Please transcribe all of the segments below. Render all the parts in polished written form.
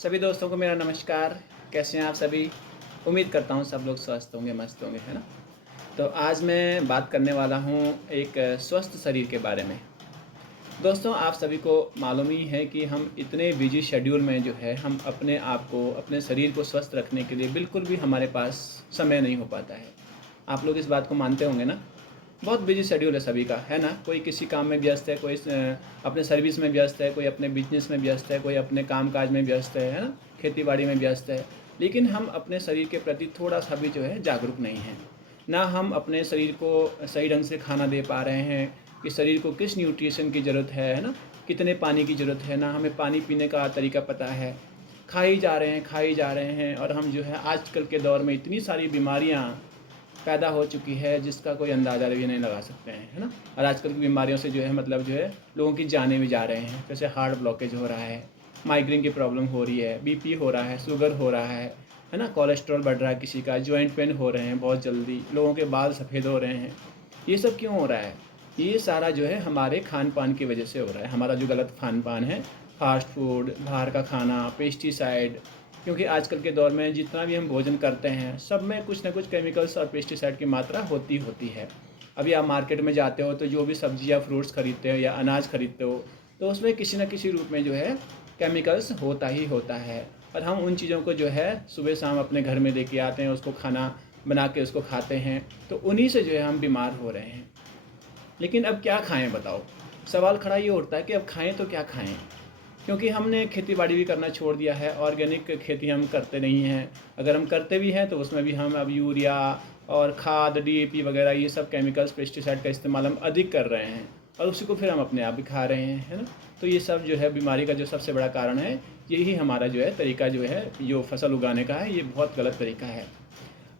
सभी दोस्तों को मेरा नमस्कार। कैसे हैं आप सभी? उम्मीद करता हूँ सब लोग स्वस्थ होंगे, मस्त होंगे, है ना? तो आज मैं बात करने वाला हूँ एक स्वस्थ शरीर के बारे में। दोस्तों, आप सभी को मालूम ही है कि हम इतने बिजी शेड्यूल में जो है हम अपने आप को, अपने शरीर को स्वस्थ रखने के लिए बिल्कुल भी हमारे पास समय नहीं हो पाता है। आप लोग इस बात को मानते होंगे ना? बहुत बिजी शेड्यूल है सभी का, है ना? कोई किसी काम में व्यस्त है, कोई अपने सर्विस में व्यस्त है, कोई अपने बिजनेस में व्यस्त है, कोई अपने काम-काज में व्यस्त है ना? खेती-बाड़ी में व्यस्त है। लेकिन हम अपने शरीर के प्रति थोड़ा-सा भी जो है जागरूक नहीं हैं। ना हम अपने शरीर को सही ढंग से खाना दे पा रहे हैं कि शरीर को किस न्यूट्रिशन की ज़रूरत है ना? कितने पानी की ज़रूरत है, ना हमें पानी पीने का तरीका पता है। खा ही जा रहे हैं और हम जो है आजकल के दौर में इतनी सारी बीमारियाँ पैदा हो चुकी है जिसका कोई अंदाज़ा भी नहीं लगा सकते हैं, है ना? और आजकल की बीमारियों से जो है मतलब जो है लोगों की जानें भी जा रहे हैं। जैसे हार्ट ब्लॉकेज हो रहा है, माइग्रेन की प्रॉब्लम हो रही है, बीपी हो रहा है, शुगर हो रहा है ना? कोलेस्ट्रॉल बढ़ रहा है किसी का, जॉइंट पेन हो रहे हैं बहुत जल्दी, लोगों के बाल सफ़ेद हो रहे हैं। ये सब क्यों हो रहा है? ये सारा जो है हमारे खान-पान की वजह से हो रहा है। हमारा जो गलत खान-पान है, फ़ास्ट फूड, बाहर का खाना, पेस्टिसाइड, क्योंकि आजकल के दौर में जितना भी हम भोजन करते हैं, सब में कुछ ना कुछ केमिकल्स और पेस्टिसाइड की मात्रा होती है। अभी आप मार्केट में जाते हो तो जो भी सब्ज़ी या फ्रूट्स खरीदते हो या अनाज खरीदते हो, तो उसमें किसी न किसी रूप में जो है केमिकल्स होता ही होता है। और हम उन चीज़ों को जो है सुबह-शाम अपने घर में लेके आते हैं, उसको खाना बना के उसको खाते हैं, तो उन्हीं से जो है हम बीमार हो रहे हैं। लेकिन अब क्या खाएँ बताओ? सवाल खड़ा ये उठता है कि अब खाएँ तो क्या खाएँ? क्योंकि हमने खेती-बाड़ी भी करना छोड़ दिया है, ऑर्गेनिक खेती हम करते नहीं हैं। अगर हम करते भी हैं तो उसमें भी हम अब यूरिया और खाद, डीएपी वगैरह ये सब केमिकल्स, पेस्टिसाइड का इस्तेमाल हम अधिक कर रहे हैं और उसी को फिर हम अपने आप भी खा रहे हैं, है ना? तो ये सब जो है बीमारी का जो सबसे बड़ा कारण है, यही हमारा जो है तरीका जो है, जो फसल उगाने का है, ये बहुत गलत तरीका है।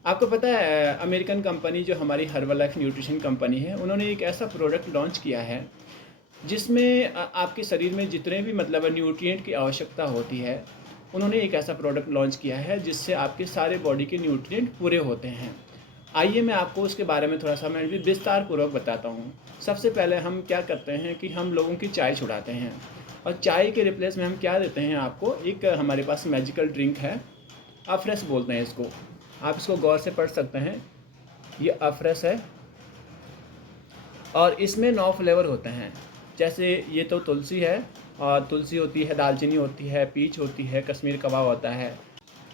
आपको पता है अमेरिकन कंपनी जो हमारी हर्बललाइफ न्यूट्रिशन कंपनी है, उन्होंने एक ऐसा प्रोडक्ट लॉन्च किया है जिसमें आपके शरीर में जितने भी मतलब न्यूट्रिएंट की आवश्यकता होती है, उन्होंने एक ऐसा प्रोडक्ट लॉन्च किया है जिससे आपके सारे बॉडी के न्यूट्रिएंट पूरे होते हैं। आइए मैं आपको उसके बारे में थोड़ा-सा मैं भी विस्तार पूर्वक बताता हूँ। सबसे पहले हम क्या करते हैं कि हम लोगों की चाय छुड़ाते हैं और चाय के रिप्लेस में हम क्या देते हैं आपको, एक हमारे पास मैजिकल ड्रिंक है, अफ्रेश बोलते हैं इसको। आप इसको गौर से पढ़ सकते हैं, ये अफ्रेश है और इसमें 9 फ्लेवर होते हैं। जैसे ये तो तुलसी है और तुलसी होती है, दालचीनी होती है, पीच होती है, कश्मीर कवा होता है।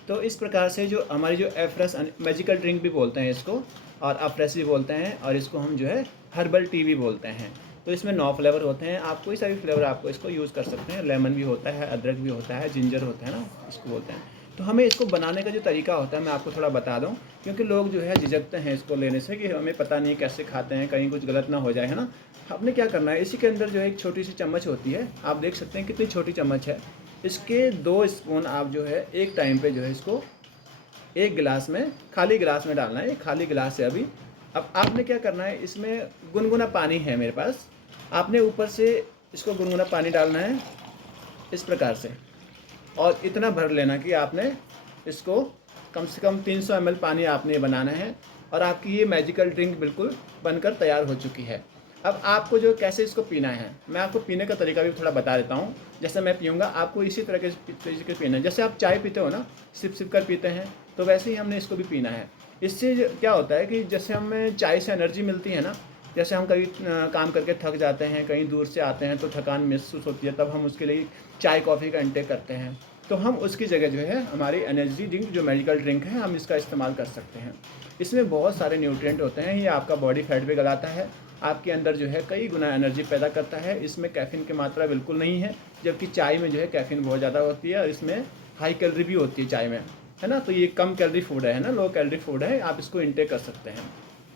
तो इस प्रकार से जो हमारी जो एफ्रेश मैजिकल ड्रिंक भी बोलते हैं इसको और अफ्रेश भी बोलते हैं और इसको हम जो है हर्बल टी भी बोलते हैं। तो इसमें 9 फ्लेवर होते हैं, आप कोई सा भी फ्लेवर आपको इसको यूज़ कर सकते हैं। लेमन भी होता है, अदरक भी होता है, जिंजर होता है ना, इसको बोलते हैं। तो हमें इसको बनाने का जो तरीका होता है मैं आपको थोड़ा बता दूँ, क्योंकि लोग जो है झिझकते हैं इसको लेने से कि हमें पता नहीं कैसे खाते हैं, कहीं कुछ गलत ना हो जाए, है ना? आपने क्या करना है, इसी के अंदर जो है एक छोटी सी चम्मच होती है, आप देख सकते हैं कितनी छोटी चम्मच है। इसके 2 स्पून आप जो है एक टाइम पे जो है इसको एक गिलास में, खाली गिलास में डालना है, ये खाली गिलास है अभी। अब आपने क्या करना है, इसमें गुनगुना पानी है मेरे पास, आपने ऊपर से इसको गुनगुना पानी डालना है इस प्रकार से और इतना भर लेना कि आपने इसको कम से कम 300 ml पानी आपने बनाना है और आपकी ये मैजिकल ड्रिंक बिल्कुल बनकर तैयार हो चुकी है। अब आपको जो कैसे इसको पीना है, मैं आपको पीने का तरीका भी थोड़ा बता देता हूँ। जैसे मैं पीऊँगा, आपको इसी तरह के तरीके से पीना है। जैसे आप चाय पीते हो ना, सिप-सिप कर पीते हैं, तो वैसे ही हमने इसको भी पीना है। इससे क्या होता है कि जैसे हमें चाय से एनर्जी मिलती है ना, जैसे हम कभी काम करके थक जाते हैं, कहीं दूर से आते हैं तो थकान महसूस होती है, तब हम उसके लिए चाय कॉफ़ी का इंटेक करते हैं। तो हम उसकी जगह जो है हमारी एनर्जी ड्रिंक जो मेडिकल ड्रिंक है, हम इसका इस्तेमाल कर सकते हैं। इसमें बहुत सारे न्यूट्रिएंट होते हैं, ये आपका बॉडी फैट भी गलाता है, आपके अंदर जो है कई गुना एनर्जी पैदा करता है। इसमें कैफ़ीन की मात्रा बिल्कुल नहीं है, जबकि चाय में जो है कैफ़ीन बहुत ज़्यादा होती है और इसमें हाई कैलोरी भी होती है चाय में, है ना? तो ये कम कैलोरी फूड है ना, लो कैलोरी फूड है, आप इसको इंटेक कर सकते हैं।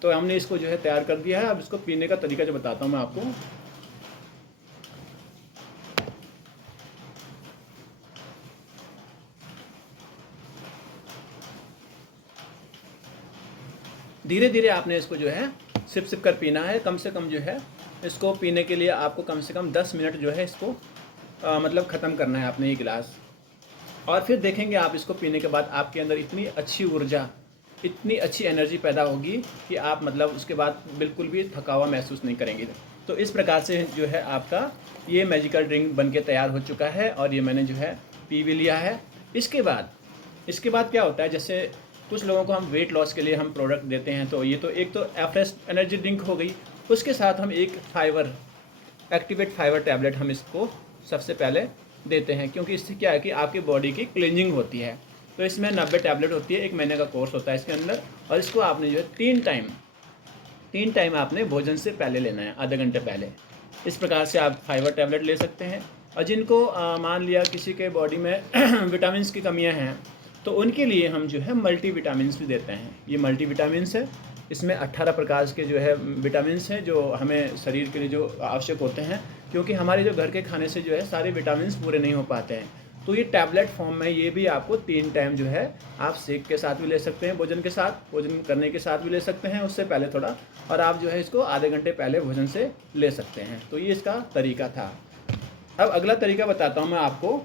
तो हमने इसको जो है तैयार कर दिया है, अब इसको पीने का तरीका जो बताता हूँ मैं आपको। धीरे-धीरे आपने इसको जो है सिप-सिप कर पीना है। कम से कम जो है इसको पीने के लिए आपको कम से कम 10 मिनट जो है इसको मतलब ख़त्म करना है आपने ये गिलास। और फिर देखेंगे आप इसको पीने के बाद आपके अंदर इतनी अच्छी ऊर्जा, इतनी अच्छी एनर्जी पैदा होगी कि आप मतलब उसके बाद बिल्कुल भी थका हुआ महसूस नहीं करेंगे। तो इस प्रकार से जो है आपका ये मैजिकल ड्रिंक बन के तैयार हो चुका है और ये मैंने जो है पी भी लिया है। इसके बाद क्या होता है, जैसे कुछ लोगों को हम वेट लॉस के लिए हम प्रोडक्ट देते हैं, तो ये तो एक तो एफ्रेश एनर्जी ड्रिंक हो गई, उसके साथ हम एक एक्टिवेट फाइबर टैबलेट हम इसको सबसे पहले देते हैं, क्योंकि इससे क्या है कि आपकी बॉडी की क्लींजिंग होती है। तो इसमें 90 टैबलेट होती है, 1 महीने का कोर्स होता है इसके अंदर, और इसको आपने जो है 3 टाइम आपने भोजन से पहले लेना है, आधे घंटे पहले। इस प्रकार से आप फाइबर टैबलेट ले सकते हैं। और जिनको मान लिया किसी के बॉडी में विटामिन की कमियां हैं, तो उनके लिए हम जो है मल्टी विटामिन भी देते हैं। ये मल्टी विटामिन है, इसमें 18 प्रकार के जो है विटामिन हैं जो हमें शरीर के लिए जो आवश्यक होते हैं, क्योंकि हमारे जो घर के खाने से जो है सारे विटामिन पूरे नहीं हो पाते हैं। तो ये टैबलेट फॉर्म में ये भी आपको 3 टाइम जो है आप शेक के साथ भी ले सकते हैं, भोजन के साथ, भोजन करने के साथ भी ले सकते हैं, उससे पहले थोड़ा, और आप जो है इसको आधे घंटे पहले भोजन से ले सकते हैं। तो ये इसका तरीका था। अब अगला तरीका बताता हूँ मैं आपको,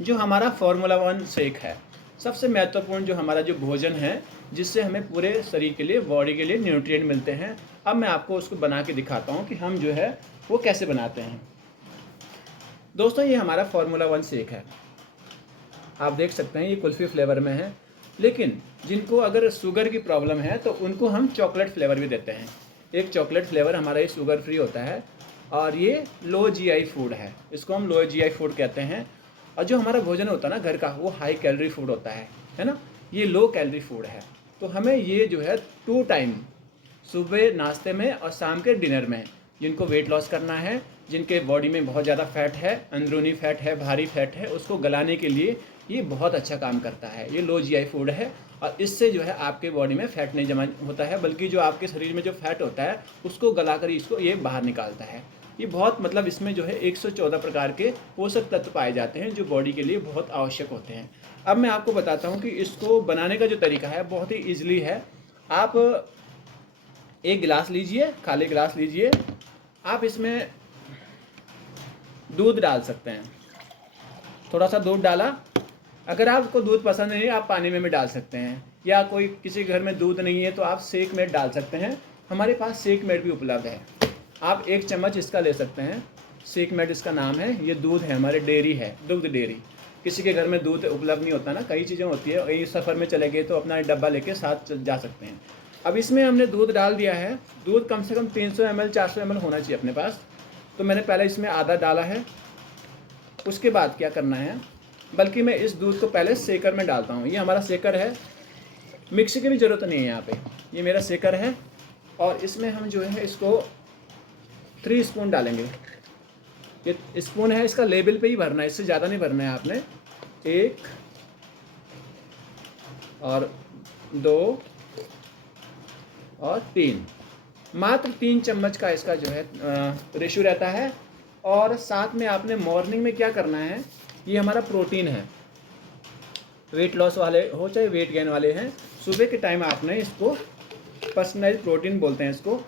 जो हमारा फार्मूला 1 शेक है। सबसे महत्वपूर्ण जो हमारा जो भोजन है, जिससे हमें पूरे शरीर के लिए, बॉडी के लिए न्यूट्रिएंट मिलते हैं। अब मैं आपको उसको बना के दिखाता हूँ कि हम जो है वो कैसे बनाते हैं। दोस्तों, ये हमारा फार्मूला 1 शेक है, आप देख सकते हैं ये कुल्फ़ी फ्लेवर में है, लेकिन जिनको अगर शुगर की प्रॉब्लम है तो उनको हम चॉकलेट फ्लेवर भी देते हैं। एक चॉकलेट फ्लेवर हमारा ये शुगर फ्री होता है, और ये लो जीआई फूड है, इसको हम लो जीआई फूड कहते हैं। और जो हमारा भोजन होता है ना घर का, वो हाई कैलोरी फूड होता है ना, ये लो कैलोरी फूड है। तो हमें ये जो है 2 टाइम, सुबह नाश्ते में और शाम के डिनर में, जिनको वेट लॉस करना है, जिनके बॉडी में बहुत ज़्यादा फैट है, अंदरूनी फैट है, भारी फैट है, उसको गलाने के लिए ये बहुत अच्छा काम करता है। ये लो जीआई फूड है, और इससे जो है आपके बॉडी में फैट नहीं जमा होता है, बल्कि जो आपके शरीर में जो फैट होता है उसको गलाकर इसको ये बाहर निकालता है। ये बहुत मतलब इसमें जो है 114 प्रकार के पोषक तत्व पाए जाते हैं, जो बॉडी के लिए बहुत आवश्यक होते हैं। अब मैं आपको बताता हूँ कि इसको बनाने का जो तरीका है बहुत ही ईजिली है। आप एक गिलास लीजिए, खाली गिलास लीजिए, आप इसमें दूध डाल सकते हैं, थोड़ा सा दूध डाला। अगर आपको दूध पसंद नहीं है, आप पानी में भी डाल सकते हैं, या कोई किसी घर में दूध नहीं है तो आप शेक मेड डाल सकते हैं। हमारे पास शेक मेड भी उपलब्ध है, आप 1 चम्मच इसका ले सकते हैं। शेक मेड इसका नाम है। ये दूध है, हमारे डेयरी है, दुग्ध डेयरी। किसी के घर में दूध उपलब्ध नहीं होता ना, कई चीज़ें होती है, कहीं सफ़र में चले गए तो अपना डब्बा लेके साथ जा सकते हैं। अब इसमें हमने दूध डाल दिया है। दूध कम से कम 300 ml 400 ml होना चाहिए अपने पास। तो मैंने पहले इसमें आधा डाला है। उसके बाद क्या करना है, बल्कि मैं इस दूध को पहले शेकर में डालता हूँ। ये हमारा शेकर है, मिक्सी की भी ज़रूरत नहीं है यहाँ पे, ये मेरा शेकर है। और इसमें हम जो है इसको 3 स्पून डालेंगे। ये स्पून है, इसका लेबल पे ही भरना है, इससे ज़्यादा नहीं भरना है आपने। 1 और 2 और 3, मात्र 3 चम्मच का इसका जो है रेशियो रहता है। और साथ में आपने मॉर्निंग में क्या करना है, ये हमारा प्रोटीन है, वेट लॉस वाले हो चाहे वेट गेन वाले हैं, सुबह के टाइम आपने इसको, पर्सनलाइज प्रोटीन बोलते हैं इसको,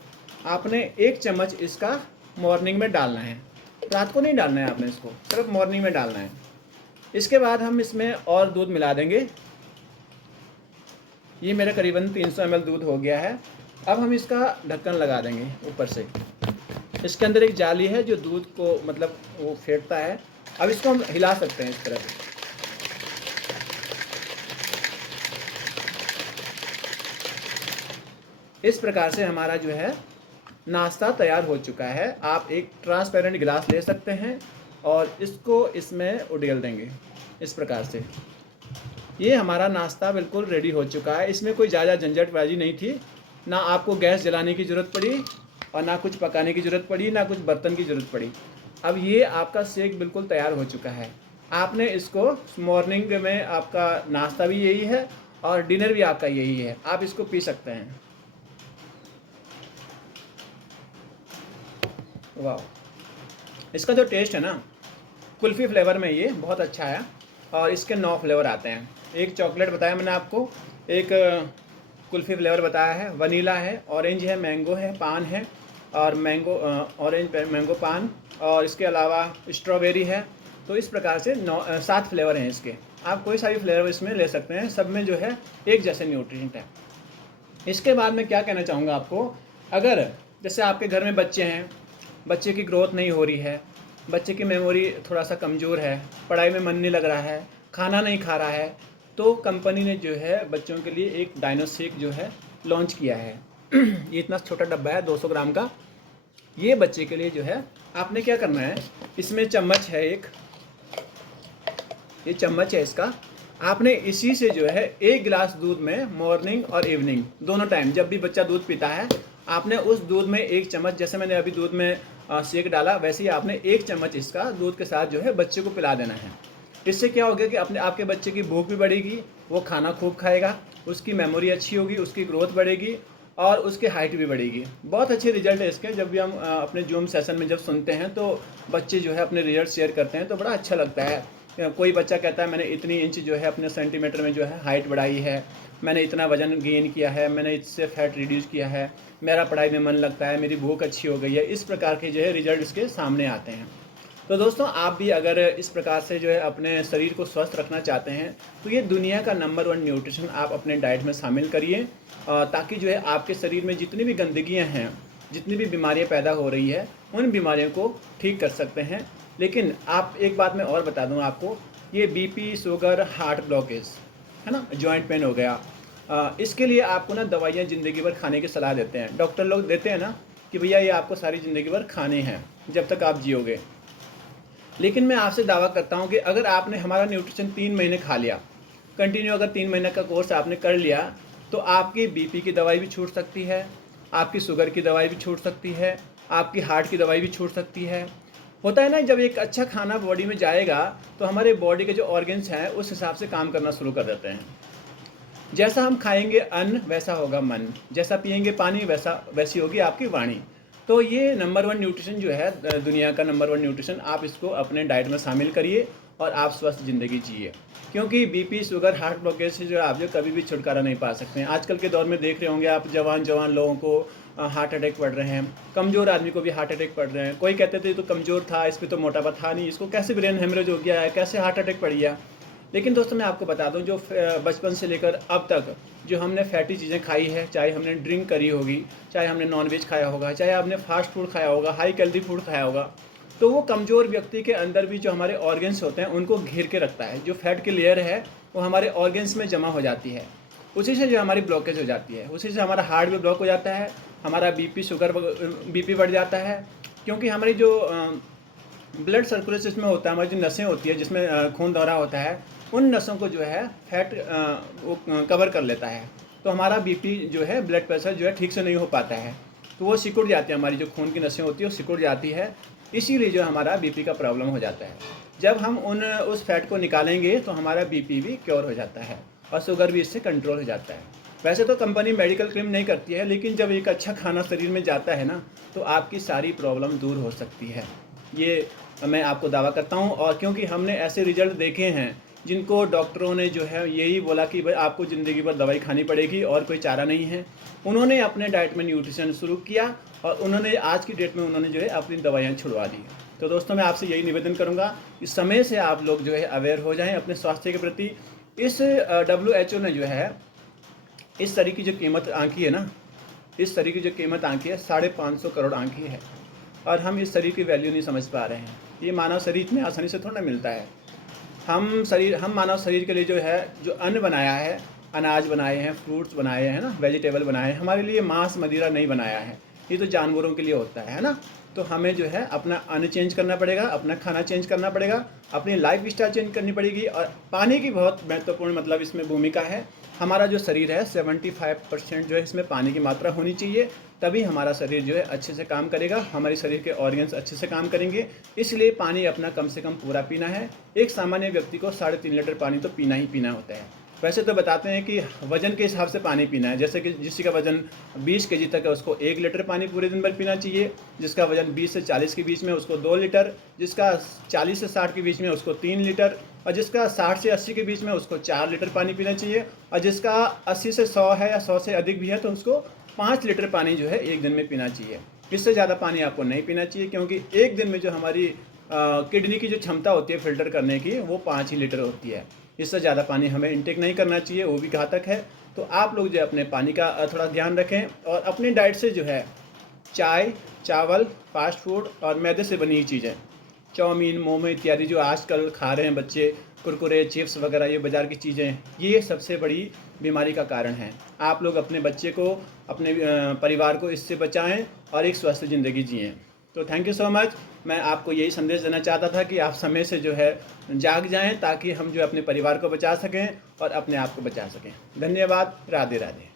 आपने 1 चम्मच इसका मॉर्निंग में डालना है। रात को नहीं डालना है आपने इसको, सिर्फ मॉर्निंग में डालना है। इसके बाद हम इसमें और दूध मिला देंगे। ये मेरा करीबन 300 ml दूध हो गया है। अब हम इसका ढक्कन लगा देंगे ऊपर से। इसके अंदर एक जाली है जो दूध को मतलब वो फेंटता है। अब इसको हम हिला सकते हैं इस तरह से। इस प्रकार से हमारा जो है नाश्ता तैयार हो चुका है। आप एक ट्रांसपेरेंट गिलास ले सकते हैं और इसको इसमें उड़ेल देंगे इस प्रकार से। ये हमारा नाश्ता बिल्कुल रेडी हो चुका है। इसमें कोई ज़्यादा झंझटबाजी नहीं थी, ना आपको गैस जलाने की ज़रूरत पड़ी और ना कुछ पकाने की ज़रूरत पड़ी, ना कुछ बर्तन की ज़रूरत पड़ी। अब ये आपका शेक बिल्कुल तैयार हो चुका है। आपने इसको मॉर्निंग में, आपका नाश्ता भी यही है और डिनर भी आपका यही है, आप इसको पी सकते हैं। वाह, इसका जो टेस्ट है ना, कुल्फ़ी फ्लेवर में ये बहुत अच्छा है। और इसके 9 फ्लेवर आते हैं। एक चॉकलेट बताया मैंने आपको, एक कुल्फ़ी फ्लेवर बताया है, वनीला है, ऑरेंज है, मैंगो है, पान है, और मैंगो ऑरेंज मैंगो पान, और इसके अलावा स्ट्रॉबेरी है। तो इस प्रकार से 7 फ्लेवर हैं इसके। आप कोई सा भी फ्लेवर इसमें ले सकते हैं, सब में जो है एक जैसे न्यूट्रिएंट है। इसके बाद मैं क्या कहना चाहूँगा आपको, अगर जैसे आपके घर में बच्चे हैं, बच्चे की ग्रोथ नहीं हो रही है, बच्चे की मेमोरी थोड़ा सा कमज़ोर है, पढ़ाई में मन नहीं लग रहा है, खाना नहीं खा रहा है, तो कंपनी ने जो है बच्चों के लिए एक डाइनो शेक जो है लॉन्च किया है। ये इतना छोटा डब्बा है 200 ग्राम का। ये बच्चे के लिए जो है आपने क्या करना है, इसमें चम्मच है एक, ये चम्मच है इसका, आपने इसी से जो है 1 गिलास दूध में मॉर्निंग और इवनिंग दोनों टाइम जब भी बच्चा दूध पीता है, आपने उस दूध में 1 चम्मच, जैसे मैंने अभी दूध में शेक डाला वैसे ही आपने 1 चम्मच इसका दूध के साथ जो है बच्चे को पिला देना है। इससे क्या होगा कि आपके बच्चे की भूख भी बढ़ेगी, वो खाना खूब खाएगा, उसकी मेमोरी अच्छी होगी, उसकी ग्रोथ बढ़ेगी और उसकी हाइट भी बढ़ेगी। बहुत अच्छे रिजल्ट है इसके। जब भी हम अपने जूम सेशन में जब सुनते हैं तो बच्चे जो है अपने रिजल्ट शेयर करते हैं तो बड़ा अच्छा लगता है। कोई बच्चा कहता है मैंने इतनी इंच जो है अपने सेंटीमीटर में जो है हाइट बढ़ाई है, मैंने इतना वजन गेन किया है, मैंने इससे फैट रिड्यूस किया है, मेरा पढ़ाई में मन लगता है, मेरी भूख अच्छी हो गई है। इस प्रकार के जो है रिजल्ट इसके सामने आते हैं। तो दोस्तों, आप भी अगर इस प्रकार से जो है अपने शरीर को स्वस्थ रखना चाहते हैं तो ये दुनिया का नंबर 1 न्यूट्रिशन आप अपने डाइट में शामिल करिए, ताकि जो है आपके शरीर में जितनी भी गंदगियाँ हैं, जितनी भी बीमारियाँ पैदा हो रही है, उन बीमारियों को ठीक कर सकते हैं। लेकिन आप एक बात मैं और बता दूँ आपको, ये बीपी, शुगर, हार्ट ब्लॉकेज है ना, जॉइंट पेन हो गया, इसके लिए आपको ना दवाइयाँ ज़िंदगी भर खाने की सलाह देते हैं। डॉक्टर लोग देते हैं ना कि भैया ये आपको सारी ज़िंदगी भर खाने हैं जब तक आप जियोगे। लेकिन मैं आपसे दावा करता हूँ कि अगर आपने हमारा न्यूट्रिशन 3 महीने खा लिया कंटिन्यू, अगर 3 महीने का कोर्स आपने कर लिया, तो आपकी बीपी की दवाई भी छूट सकती है, आपकी शुगर की दवाई भी छूट सकती है, आपकी हार्ट की दवाई भी छूट सकती है। होता है ना, जब एक अच्छा खाना बॉडी में जाएगा तो हमारे बॉडी के जो ऑर्गन्स हैं उस हिसाब से काम करना शुरू कर देते हैं। जैसा हम खाएंगे अन्न वैसा होगा मन, जैसा पिएंगे पानी वैसी होगी आपकी वाणी। तो ये नंबर 1 न्यूट्रिशन जो है, दुनिया का नंबर 1 न्यूट्रिशन, आप इसको अपने डाइट में शामिल करिए और आप स्वस्थ ज़िंदगी जिए। क्योंकि बीपी, शुगर, हार्ट ब्लॉकेज से जो है आप जो कभी भी छुटकारा नहीं पा सकते हैं। आजकल के दौर में देख रहे होंगे आप, जवान लोगों को हार्ट अटैक पड़ रहे हैं, कमज़ोर आदमी को भी हार्ट अटैक पड़ रहे हैं। कोई कहते थे तो कमज़ोर था, इस पर तो मोटापा था नहीं, इसको कैसे ब्रेन हेमरेज हो गया है, कैसे हार्ट अटैक पड़ गया। लेकिन दोस्तों, मैं आपको बता दूं, जो बचपन से लेकर अब तक जो हमने फैटी चीज़ें खाई है, चाहे हमने ड्रिंक करी होगी, चाहे हमने नॉनवेज खाया होगा, चाहे आपने फास्ट फूड खाया होगा, हाई कैलोरी फूड खाया होगा, तो वो कमज़ोर व्यक्ति के अंदर भी जो हमारे ऑर्गन्स होते हैं उनको घेर के रखता है। जो फैट की लेयर है वो हमारे ऑर्गन्स में जमा हो जाती है, उसी से जो हमारी ब्लॉकेज हो जाती है, उसी से हमारा हार्ट भी ब्लॉक हो जाता है, हमारा बीपी बढ़ जाता है। क्योंकि हमारी जो ब्लड सर्कुलेशन में होता है, हमारी जो नसें होती है जिसमें खून दौरा होता है, उन नसों को जो है फैट वो कवर कर लेता है। तो हमारा बीपी जो है, ब्लड प्रेशर जो है ठीक से नहीं हो पाता है, तो वो सिकुड़ जाती है, हमारी जो खून की नसें होती है वो सिकुड़ जाती है, इसीलिए जो हमारा बीपी का प्रॉब्लम हो जाता है। जब हम उस फैट को निकालेंगे तो हमारा बीपी भी क्योर हो जाता है और शुगर भी इससे कंट्रोल हो जाता है। वैसे तो कंपनी मेडिकल क्लेम नहीं करती है, लेकिन जब एक अच्छा खाना शरीर में जाता है ना, तो आपकी सारी प्रॉब्लम दूर हो सकती है, ये मैं आपको दावा करता हूँ। और क्योंकि हमने ऐसे रिजल्ट देखे हैं जिनको डॉक्टरों ने जो है यही बोला कि भाई आपको ज़िंदगी भर दवाई खानी पड़ेगी और कोई चारा नहीं है, उन्होंने अपने डाइट में न्यूट्रिशन शुरू किया और उन्होंने आज की डेट में उन्होंने जो है अपनी दवाइयाँ छुड़वा दी। तो दोस्तों, मैं आपसे यही निवेदन करूँगा कि समय से आप लोग जो है अवेयर हो जाएं अपने स्वास्थ्य के प्रति। इस WHO ने जो है इस तरह की जो कीमत आंकी है ना, इस तरह की जो कीमत आंकी है 550 करोड़ आंकी है, और हम इस शरीर की वैल्यू नहीं समझ पा रहे हैं। ये मानव शरीर इतने आसानी से थोड़ा ना मिलता है। हम मानव शरीर के लिए जो है, जो अन्न बनाया है, अनाज बनाए हैं, फ्रूट्स बनाए हैं ना, वेजिटेबल बनाए हैं, हमारे लिए मांस मदिरा नहीं बनाया है, ये तो जानवरों के लिए होता है ना। तो हमें जो है अपना अन्न चेंज करना पड़ेगा, अपना खाना चेंज करना पड़ेगा, अपनी लाइफ स्टाइल चेंज करनी पड़ेगी। और पानी की बहुत महत्वपूर्ण मतलब इसमें भूमिका है। हमारा जो शरीर है 75% जो है इसमें पानी की मात्रा होनी चाहिए, तभी हमारा शरीर जो है अच्छे से काम करेगा, हमारे शरीर के ऑर्गन्स अच्छे से काम करेंगे। इसलिए पानी अपना कम से कम पूरा पीना है। एक सामान्य व्यक्ति को 3.5 लीटर पानी तो पीना ही पीना होता है। वैसे तो बताते हैं कि वजन के हिसाब से पानी पीना है, जैसे कि जिसका का वजन 20 केजी तक है उसको 1 लीटर पानी पूरे दिन भर पीना चाहिए, जिसका वजन 20 से 40 के बीच में उसको 2 लीटर, जिसका 40 से 60 के बीच में उसको 3 लीटर, और जिसका 60 से 80 के बीच में उसको 4 लीटर पानी पीना चाहिए, और जिसका 80 से 100 है या 100 से अधिक भी है तो उसको 5 लीटर पानी जो है एक दिन में पीना चाहिए। इससे ज़्यादा पानी आपको नहीं पीना चाहिए, क्योंकि एक दिन में जो हमारी किडनी की जो क्षमता होती है फिल्टर करने की वो 5 ही लीटर होती है। इससे ज़्यादा पानी हमें इंटेक नहीं करना चाहिए, वो भी घातक है। तो आप लोग जो है अपने पानी का थोड़ा ध्यान रखें, और अपनी डाइट से जो है चाय, चावल, फास्ट फूड और मैदे से बनी हुई चीज़ें, चाउमीन, मोमो इत्यादि जो आजकल खा रहे हैं बच्चे, कुरकुरे, चिप्स वगैरह, ये बाज़ार की चीज़ें, ये सबसे बड़ी बीमारी का कारण है। आप लोग अपने बच्चे को, अपने परिवार को इससे बचाएं और एक स्वस्थ ज़िंदगी जिएं। तो थैंक यू सो मच। मैं आपको यही संदेश देना चाहता था कि आप समय से जो है जाग जाएं, ताकि हम जो अपने परिवार को बचा सकें और अपने आप को बचा सकें। धन्यवाद। राधे राधे।